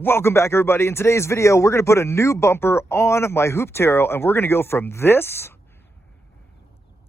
Welcome back, everybody. In today's video, we're going to put a new bumper on my Hooptero, and we're going to go from this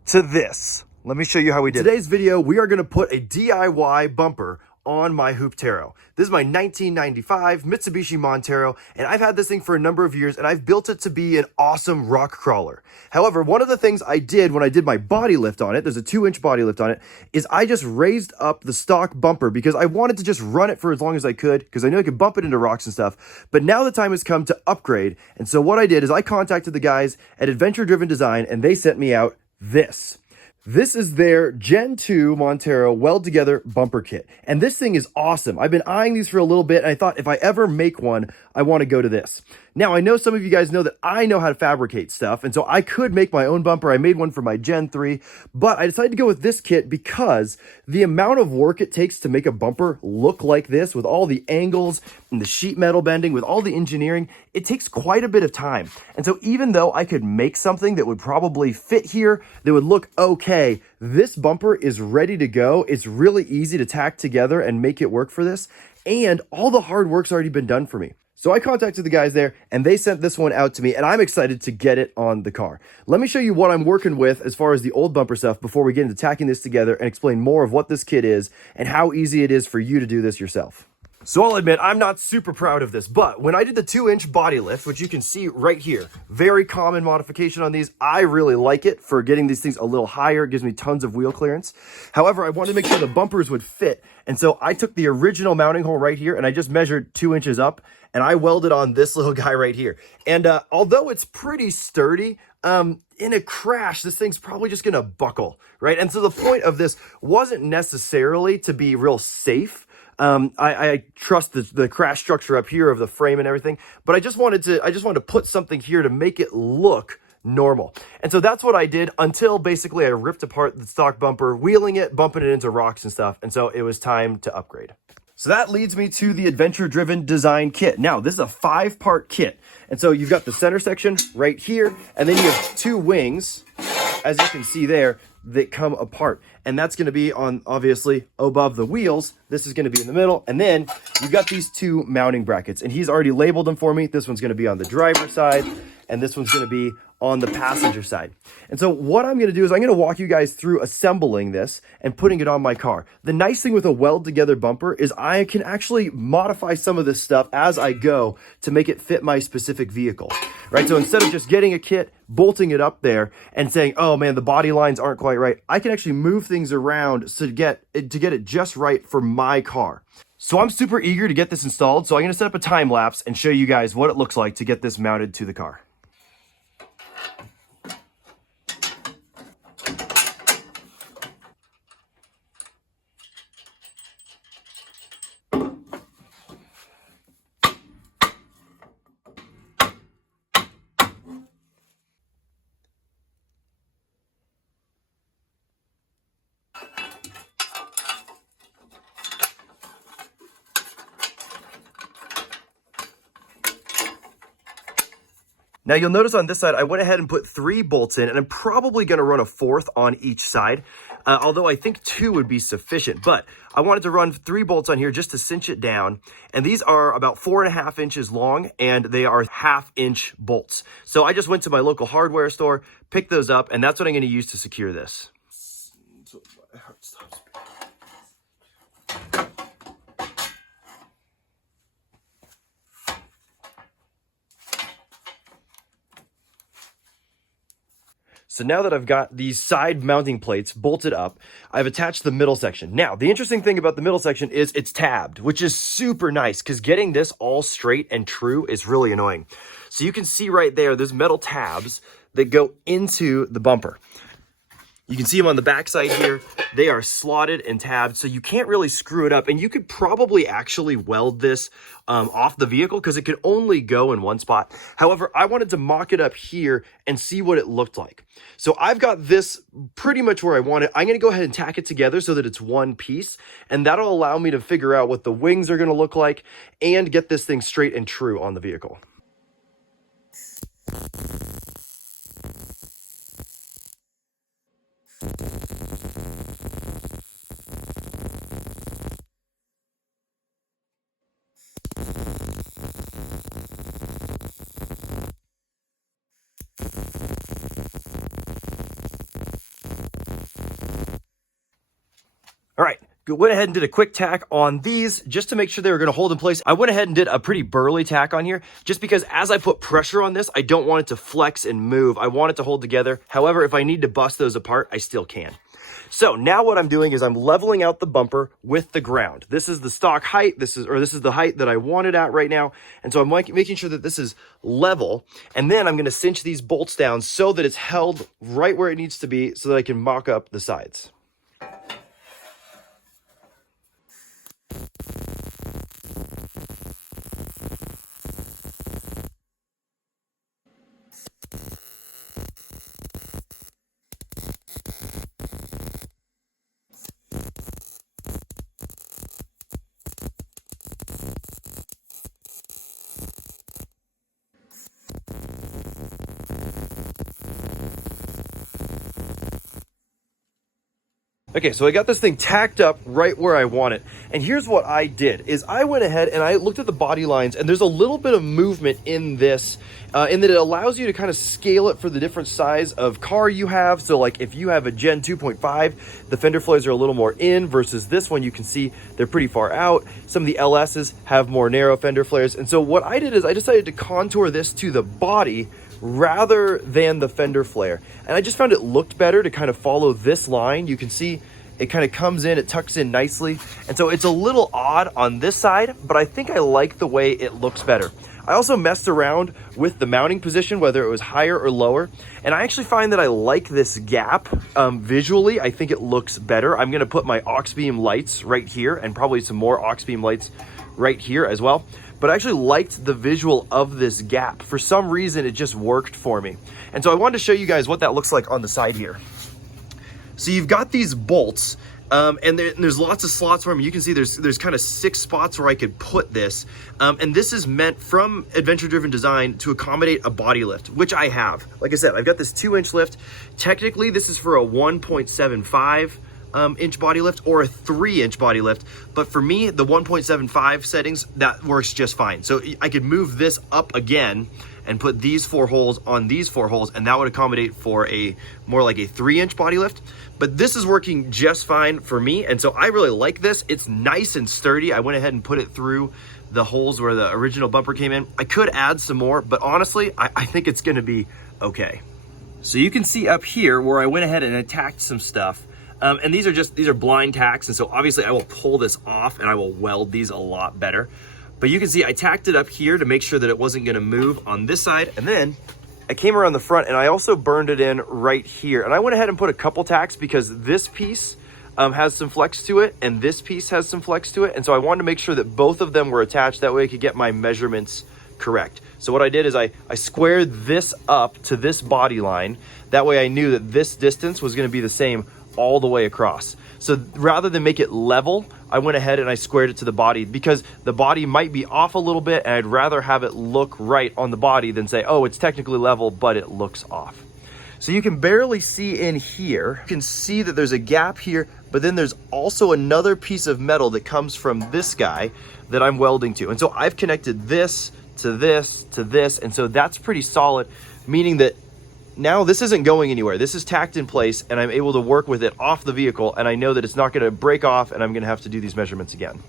to this. Let me show you how we did. In today's video, we are going to put a DIY bumper on my Hooptero. This is my 1995 Mitsubishi Montero, and I've had this thing for a number of years, and I've built it to be an awesome rock crawler. However, one of the things I did when I did my body lift on it, there's a 2-inch body lift on it, is I just raised up the stock bumper because I wanted to just run it for as long as I could because I knew I could bump it into rocks and stuff. But now the time has come to upgrade, and so what I did is I contacted the guys at Adventure Driven Design, and they sent me out this. This is their Gen 2 Montero weld together bumper kit. And this thing is awesome. I've been eyeing these for a little bit, and I thought if I ever make one, I want to go to this. Now, I know some of you guys know that I know how to fabricate stuff, and so I could make my own bumper. I made one for my Gen 3, but I decided to go with this kit because the amount of work it takes to make a bumper look like this, with all the angles and the sheet metal bending, with all the engineering, it takes quite a bit of time. And so even though I could make something that would probably fit here, that would look okay, this bumper is ready to go. It's really easy to tack together and make it work for this, and all the hard work's already been done for me. So I contacted the guys there, and they sent this one out to me, and I'm excited to get it on the car. Let me show you what I'm working with as far as the old bumper stuff before we get into tacking this together and explain more of what this kit is and how easy it is for you to do this yourself. So I'll admit, I'm not super proud of this, but when I did the 2-inch body lift, which you can see right here, very common modification on these. I really like it for getting these things a little higher. It gives me tons of wheel clearance. However, I wanted to make sure the bumpers would fit, and so I took the original mounting hole right here, and I just measured 2 inches up, and I welded on this little guy right here. And although it's pretty sturdy, in a crash, this thing's probably just gonna buckle, right? And so the point of this wasn't necessarily to be real safe. I trust the crash structure up here of the frame and everything, but I just wanted to put something here to make it look normal. And so that's what I did until basically I ripped apart the stock bumper, wheeling it, bumping it into rocks and stuff. And so it was time to upgrade. So that leads me to the Adventure Driven Design kit. Now, this is a 5-part kit. And so you've got the center section right here, and then you have 2 wings, as you can see there, that come apart. And that's going to be on, obviously, above the wheels. This is going to be in the middle. And then you've got these 2 mounting brackets. And he's already labeled them for me. This one's going to be on the driver's side, and this one's going to be on the passenger side. And so what I'm going to do is I'm going to walk you guys through assembling this and putting it on my car. The nice thing with a weld together bumper is I can actually modify some of this stuff as I go to make it fit my specific vehicle, right? So instead of just getting a kit, bolting it up there and saying, oh man, the body lines aren't quite right, I can actually move things around to get it just right for my car. So I'm super eager to get this installed. So I'm going to set up a time lapse and show you guys what it looks like to get this mounted to the car. Now you'll notice on this side, I went ahead and put 3 bolts in, and I'm probably gonna run a 4th on each side, although I think 2 would be sufficient. But I wanted to run 3 bolts on here just to cinch it down. And these are about 4.5 inches long, and they are 1/2-inch bolts. So I just went to my local hardware store, picked those up, and that's what I'm gonna use to secure this. So now that I've got these side mounting plates bolted up, I've attached the middle section. Now, the interesting thing about the middle section is it's tabbed, which is super nice because getting this all straight and true is really annoying. So you can see right there, there's metal tabs that go into the bumper. You can see them on the back side here. They are slotted and tabbed, so you can't really screw it up. And you could probably actually weld this off the vehicle because it could only go in one spot. However, I wanted to mock it up here and see what it looked like. So I've got this pretty much where I want it. I'm going to go ahead and tack it together so that it's one piece. And that'll allow me to figure out what the wings are going to look like and get this thing straight and true on the vehicle. All right. Went ahead and did a quick tack on these just to make sure they were going to hold in place. I went ahead and did a pretty burly tack on here just because as I put pressure on this, I don't want it to flex and move. I want it to hold together. However, if I need to bust those apart, I still can. So now what I'm doing is I'm leveling out the bumper with the ground. This is the stock height. This is the height that I want it at right now. And so I'm making sure that this is level. And then I'm going to cinch these bolts down so that it's held right where it needs to be so that I can mock up the sides. Okay, so I got this thing tacked up right where I want it. And here's what I did, is I went ahead and I looked at the body lines, and there's a little bit of movement in this, in that it allows you to kind of scale it for the different size of car you have. So like if you have a Gen 2.5, the fender flares are a little more in versus this one, you can see they're pretty far out. Some of the LSs have more narrow fender flares. And so what I did is I decided to contour this to the body rather than the fender flare. And I just found it looked better to kind of follow this line. You can see it kind of comes in, it tucks in nicely. And so it's a little odd on this side, but I think I like the way it looks better. I also messed around with the mounting position, whether it was higher or lower. And I actually find that I like this gap visually. I think it looks better. I'm gonna put my Auxbeam lights right here and probably some more Auxbeam lights right here as well. But I actually liked the visual of this gap. For some reason, it just worked for me. And so I wanted to show you guys what that looks like on the side here. So you've got these bolts, and there's lots of slots for them. You can see there's kind of 6 spots where I could put this. And this is meant from Adventure Driven Design to accommodate a body lift, which I have. Like I said, I've got this 2-inch lift. Technically, this is for a 1.75 inch body lift or a 3-inch body lift, but for me the 1.75 settings, that works just fine. So I could move this up again and put these 4 holes on these 4 holes, and that would accommodate for a more like a 3-inch body lift. But this is working just fine for me, and so I really like this. It's nice and sturdy. I went ahead and put it through the holes where the original bumper came in. I could add some more, but honestly I think it's gonna be okay. So you can see up here where I went ahead and attacked some stuff. And these are blind tacks, and so obviously I will pull this off and I will weld these a lot better. But you can see I tacked it up here to make sure that it wasn't gonna move on this side, and then I came around the front and I also burned it in right here. And I went ahead and put a couple tacks because this piece has some flex to it and this piece has some flex to it. And so I wanted to make sure that both of them were attached. That way I could get my measurements correct. So what I did is I squared this up to this body line. That way I knew that this distance was gonna be the same all the way across. So rather than make it level, I went ahead and I squared it to the body because the body might be off a little bit and I'd rather have it look right on the body than say, oh, it's technically level, but it looks off. So you can barely see in here. You can see that there's a gap here, but then there's also another piece of metal that comes from this guy that I'm welding to. And so I've connected this to this to this. And so that's pretty solid, meaning that now this isn't going anywhere. This is tacked in place and I'm able to work with it off the vehicle, and I know that it's not gonna break off and I'm gonna have to do these measurements again.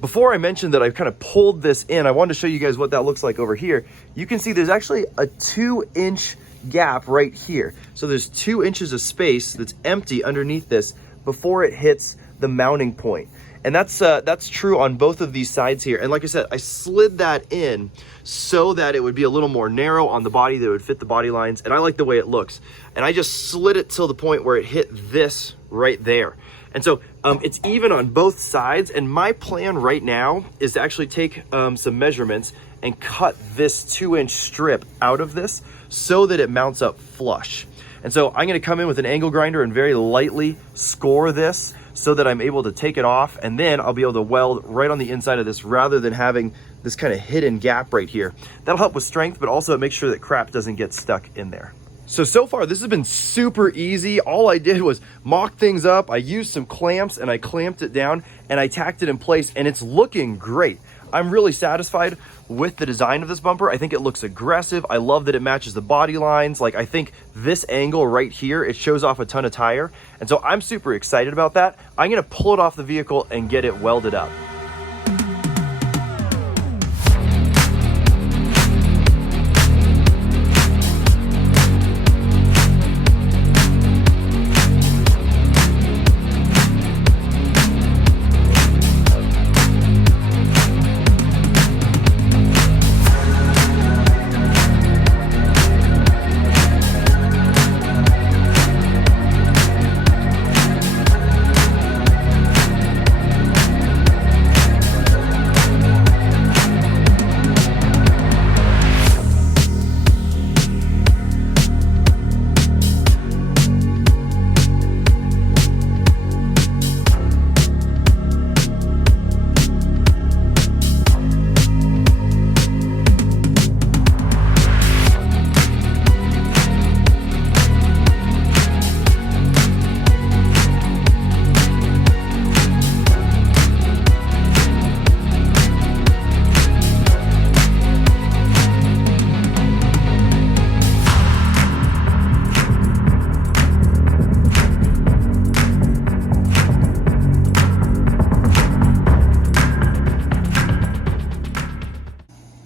Before I mentioned that I've kind of pulled this in, I wanted to show you guys what that looks like over here. You can see there's actually a 2-inch gap right here. So there's 2 inches of space that's empty underneath this before it hits the mounting point. And that's true on both of these sides here. And like I said, I slid that in so that it would be a little more narrow on the body, that would fit the body lines. And I like the way it looks. And I just slid it till the point where it hit this right there. And so it's even on both sides. And my plan right now is to actually take some measurements and cut this 2-inch strip out of this so that it mounts up flush. And so I'm gonna come in with an angle grinder and very lightly score this so that I'm able to take it off, and then I'll be able to weld right on the inside of this rather than having this kind of hidden gap right here. That'll help with strength, but also it makes sure that crap doesn't get stuck in there. So far this has been super easy. All I did was mock things up. I used some clamps and I clamped it down and I tacked it in place, and it's looking great. I'm really satisfied with the design of this bumper. I think it looks aggressive. I love that it matches the body lines. Like, I think this angle right here, it shows off a ton of tire. And so I'm super excited about that. I'm gonna pull it off the vehicle and get it welded up.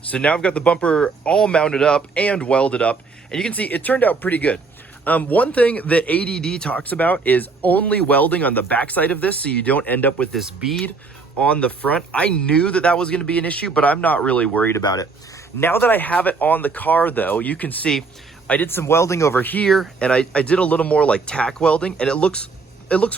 So now I've got the bumper all mounted up and welded up, and you can see it turned out pretty good. One thing that ADD talks about is only welding on the backside of this so you don't end up with this bead on the front. I knew that that was going to be an issue, but I'm not really worried about it. Now that I have it on the car though, you can see I did some welding over here, and I did a little more like tack welding, and it looks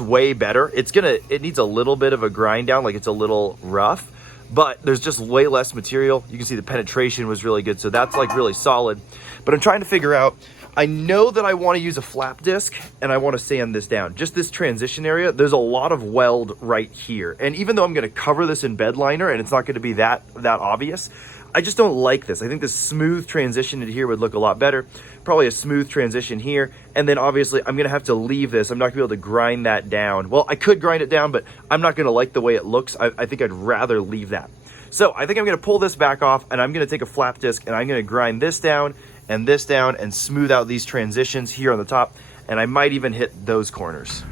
way better. It needs a little bit of a grind down, like it's a little rough, but there's just way less material. You can see the penetration was really good, so that's like really solid. But I'm trying to figure out, I know that I want to use a flap disc and I want to sand this down. Just this transition area, there's a lot of weld right here. And even though I'm going to cover this in bed liner and it's not going to be that obvious, I just don't like this. I think this smooth transition in here would look a lot better. Probably a smooth transition here. And then obviously I'm going to have to leave this. I'm not going to be able to grind that down. Well, I could grind it down, but I'm not going to like the way it looks. I think I'd rather leave that. So I think I'm going to pull this back off, and I'm going to take a flap disc and I'm going to grind this down and smooth out these transitions here on the top. And I might even hit those corners.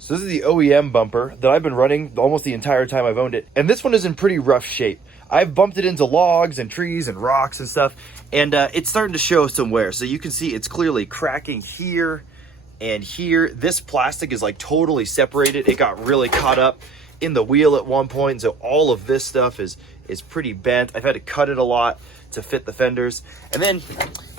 So this is the OEM bumper that I've been running almost the entire time I've owned it. And this one is in pretty rough shape. I've bumped it into logs and trees and rocks and stuff, and it's starting to show some wear. So you can see it's clearly cracking here and here. This plastic is like totally separated. It got really caught up in the wheel at one point. So all of this stuff is pretty bent. I've had to cut it a lot to fit the fenders. And then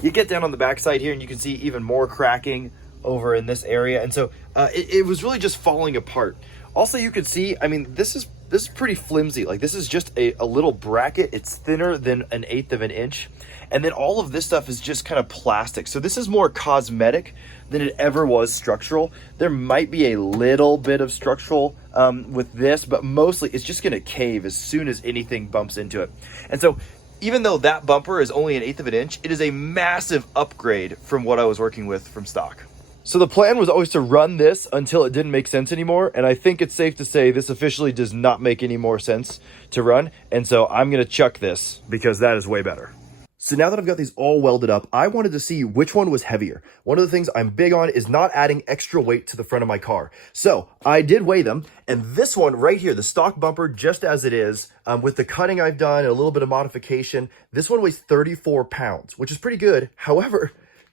you get down on the backside here and you can see even more cracking over in this area. And so it was really just falling apart. Also, you could see, I mean, this is pretty flimsy. Like, this is just a little bracket. It's thinner than 1/8 of an inch. And then all of this stuff is just kind of plastic. So this is more cosmetic than it ever was structural. There might be a little bit of structural with this, but mostly it's just gonna cave as soon as anything bumps into it. And so even though that bumper is only 1/8 of an inch, it is a massive upgrade from what I was working with from stock. So the plan was always to run this until it didn't make sense anymore. And I think it's safe to say this officially does not make any more sense to run. And so I'm going to chuck this because that is way better. So now that I've got these all welded up, I wanted to see which one was heavier. One of the things I'm big on is not adding extra weight to the front of my car. So I did weigh them, and this one right here, the stock bumper, just as it is, with the cutting I've done and a little bit of modification, this one weighs 34 pounds, which is pretty good. However,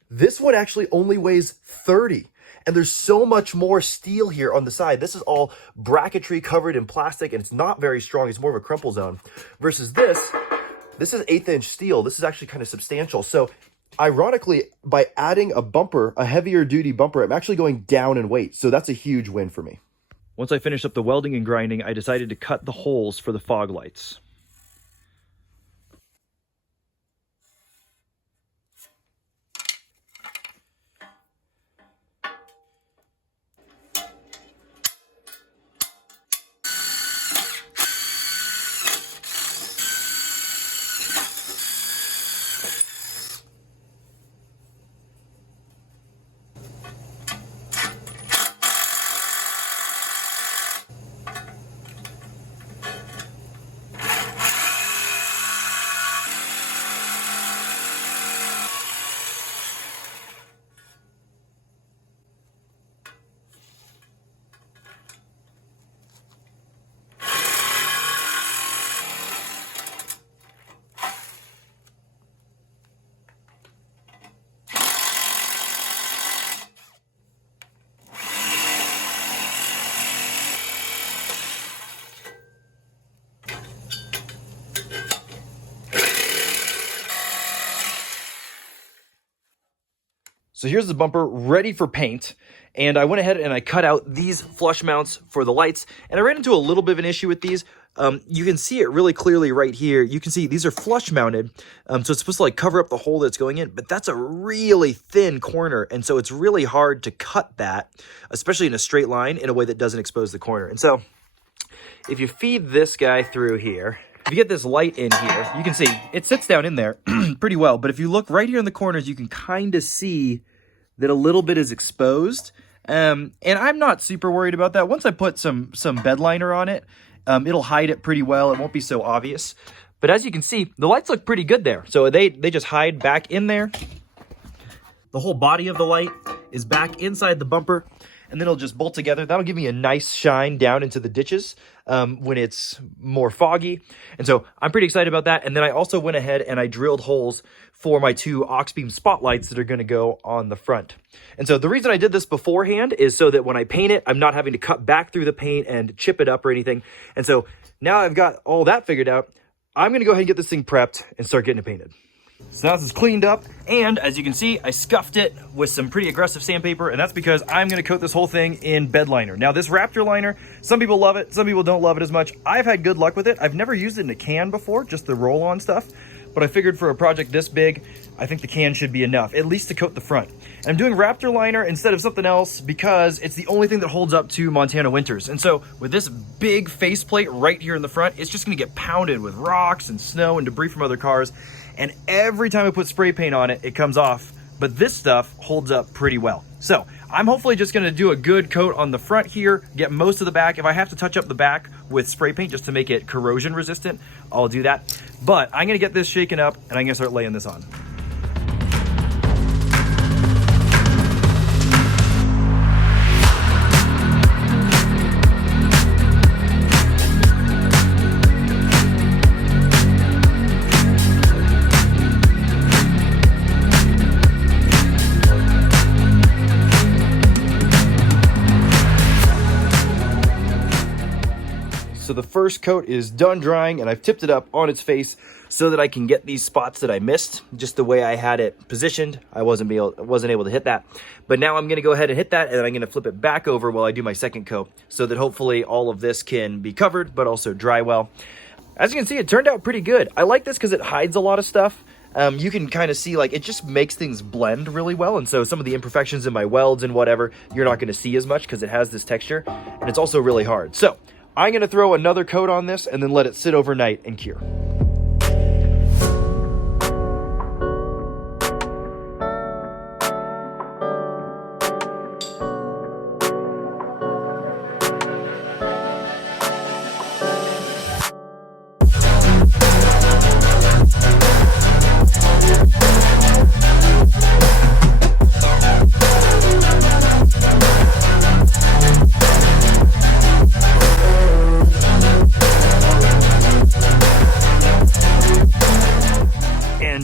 this one actually only weighs 30. And there's so much more steel here on the side. This is all bracketry covered in plastic, and it's not very strong. It's more of a crumple zone. Versus this is 1/8 inch steel. This is actually kind of substantial. So ironically, by adding a bumper, a heavier duty bumper, I'm actually going down in weight. So that's a huge win for me. Once I finished up the welding and grinding, I decided to cut the holes for the fog lights. So here's the bumper ready for paint. And I went ahead and I cut out these flush mounts for the lights. And I ran into a little bit of an issue with these. You can see it really clearly right here. You can see these are flush mounted. So it's supposed to like cover up the hole that's going in, but that's a really thin corner. And so it's really hard to cut that, especially in a straight line, in a way that doesn't expose the corner. And so if you feed this guy through here, if you get this light in here, you can see it sits down in there pretty well. But if you look right here in the corners, you can kind of see that a little bit is exposed. And I'm not super worried about that. Once I put some bed liner on it, it'll hide it pretty well. It won't be so obvious. But as you can see, the lights look pretty good there. So they just hide back in there. The whole body of the light is back inside the bumper, and then it'll just bolt together. That'll give me a nice shine down into the ditches when it's more foggy. And so I'm pretty excited about that. And then I also went ahead and I drilled holes for my 2 Auxbeam spotlights that are going to go on the front. And so the reason I did this beforehand is so that when I paint it, I'm not having to cut back through the paint and chip it up or anything. And so now I've got all that figured out, I'm going to go ahead and get this thing prepped and start getting it painted. So now this is cleaned up, and as you can see, I scuffed it with some pretty aggressive sandpaper, and that's because I'm going to coat this whole thing in bed liner. Now, this Raptor liner, some people love it, some people don't love it as much. I've had good luck with it. I've never used it in a can before, just the roll-on stuff, but I figured for a project this big, I think the can should be enough, at least to coat the front. And I'm doing Raptor liner instead of something else because it's the only thing that holds up to Montana winters. And so with this big faceplate right here in the front, it's just going to get pounded with rocks and snow and debris from other cars. And every time I put spray paint on it, it comes off. But this stuff holds up pretty well. So I'm hopefully just gonna do a good coat on the front here, get most of the back. If I have to touch up the back with spray paint just to make it corrosion resistant, I'll do that. But I'm gonna get this shaken up and I'm gonna start laying this on. So the first coat is done drying and I've tipped it up on its face so that I can get these spots that I missed just the way I had it positioned. I wasn't able to hit that. But now I'm gonna go ahead and hit that, and I'm gonna flip it back over while I do my second coat so that hopefully all of this can be covered but also dry well. As you can see, it turned out pretty good. I like this because it hides a lot of stuff. You can kind of see, like, it just makes things blend really well. And so some of the imperfections in my welds and whatever, you're not gonna see as much because it has this texture, and it's also really hard. So I'm gonna throw another coat on this and then let it sit overnight and cure.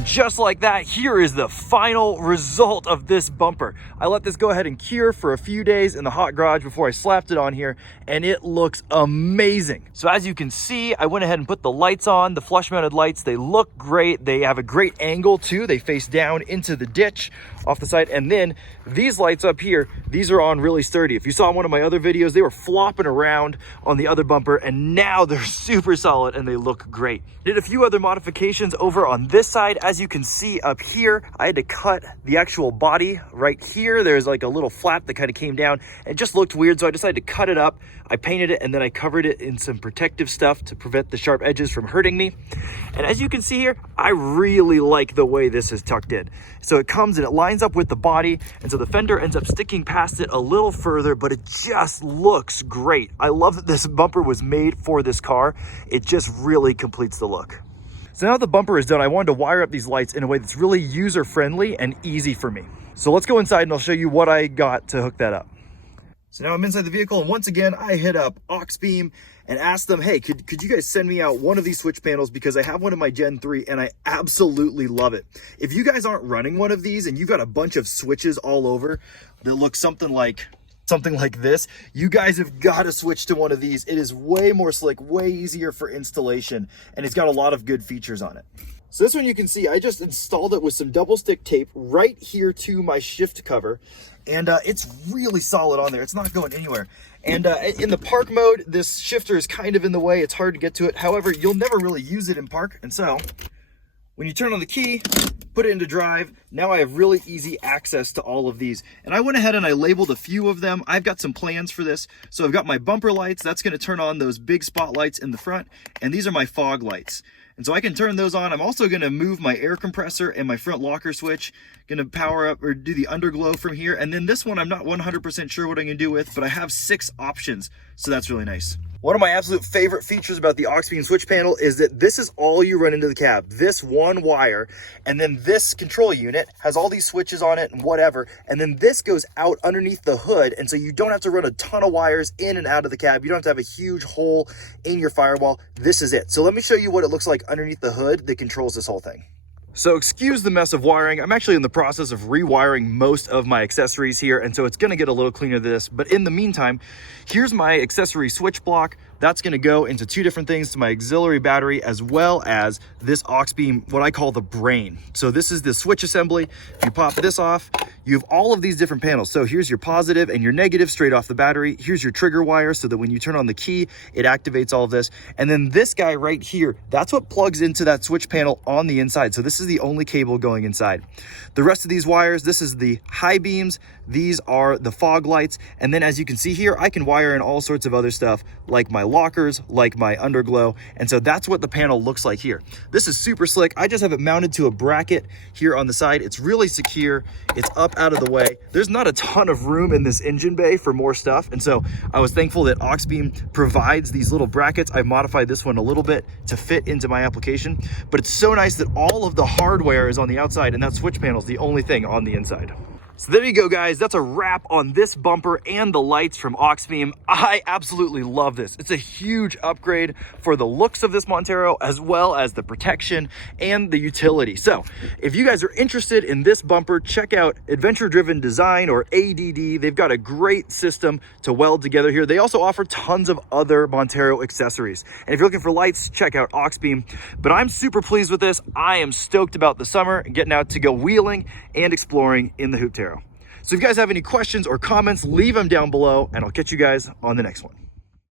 Just like that, here is the final result of this bumper. I let this go ahead and cure for a few days in the hot garage before I slapped it on here, and it looks amazing. So as you can see, I went ahead and put the lights on, the flush mounted lights. They look great. They have a great angle too. They face down into the ditch off the side. And then these lights up here, these are on really sturdy. If you saw one of my other videos, they were flopping around on the other bumper, and now they're super solid and they look great. Did a few other modifications over on this side. As you can see up here, I had to cut the actual body right here. There's like a little flap that kind of came down. It just looked weird, so I decided to cut it up. I painted it and then I covered it in some protective stuff to prevent the sharp edges from hurting me. And as you can see here, I really like the way this is tucked in. So it comes and it lines up with the body, and so the fender ends up sticking past it a little further, but it just looks great. I love that this bumper was made for this car. It just really completes the look. So now the bumper is done, I wanted to wire up these lights in a way that's really user-friendly and easy for me. So let's go inside and I'll show you what I got to hook that up. So now I'm inside the vehicle, and once again, I hit up Auxbeam and asked them, hey, could you guys send me out one of these switch panels, because I have one in my Gen 3 and I absolutely love it. If you guys aren't running one of these and you've got a bunch of switches all over that look something like this, you guys have got to switch to one of these. It is way more slick, way easier for installation, and it's got a lot of good features on it. So this one you can see, I just installed it with some double stick tape right here to my shift cover. And it's really solid on there. It's not going anywhere. And in the park mode, this shifter is kind of in the way. It's hard to get to it. However, you'll never really use it in park. And so when you turn on the key, put it into drive, now I have really easy access to all of these. And I went ahead and I labeled a few of them. I've got some plans for this. So I've got my bumper lights. That's going to turn on those big spotlights in the front. And these are my fog lights. And so I can turn those on. I'm also going to move my air compressor and my front locker switch. Going to power up or do the underglow from here. And then this one I'm not 100% sure what I'm going to do with, but I have 6 options. So that's really nice. One of my absolute favorite features about the Auxbeam switch panel is that this is all you run into the cab. This one wire, and then this control unit has all these switches on it and whatever, and then this goes out underneath the hood, and so you don't have to run a ton of wires in and out of the cab. You don't have to have a huge hole in your firewall. This is it. So let me show you what it looks like underneath the hood that controls this whole thing. So excuse the mess of wiring. I'm actually in the process of rewiring most of my accessories here, and so it's gonna get a little cleaner than this. But in the meantime, here's my accessory switch block. That's gonna go into 2 different things, to my auxiliary battery as well as this Auxbeam, what I call the brain. So this is the switch assembly. If you pop this off, you have all of these different panels. So here's your positive and your negative straight off the battery. Here's your trigger wire so that when you turn on the key, it activates all of this. And then this guy right here, that's what plugs into that switch panel on the inside. So this is the only cable going inside. The rest of these wires, this is the high beams. These are the fog lights. And then as you can see here, I can wire in all sorts of other stuff like my lockers, like my underglow. And so that's what the panel looks like here. This is super slick. I just have it mounted to a bracket here on the side. It's really secure. It's up out of the way. There's not a ton of room in this engine bay for more stuff. And so I was thankful that Auxbeam provides these little brackets. I've modified this one a little bit to fit into my application, but it's so nice that all of the hardware is on the outside and that switch panel is the only thing on the inside. So there you go, guys. That's a wrap on this bumper and the lights from Auxbeam. I absolutely love this. It's a huge upgrade for the looks of this Montero, as well as the protection and the utility. So if you guys are interested in this bumper, check out Adventure Driven Design, or ADD. They've got a great system to weld together here. They also offer tons of other Montero accessories. And if you're looking for lights, check out Auxbeam. But I'm super pleased with this. I am stoked about the summer and getting out to go wheeling and exploring in the Hooptero. So if you guys have any questions or comments, leave them down below, and I'll catch you guys on the next one.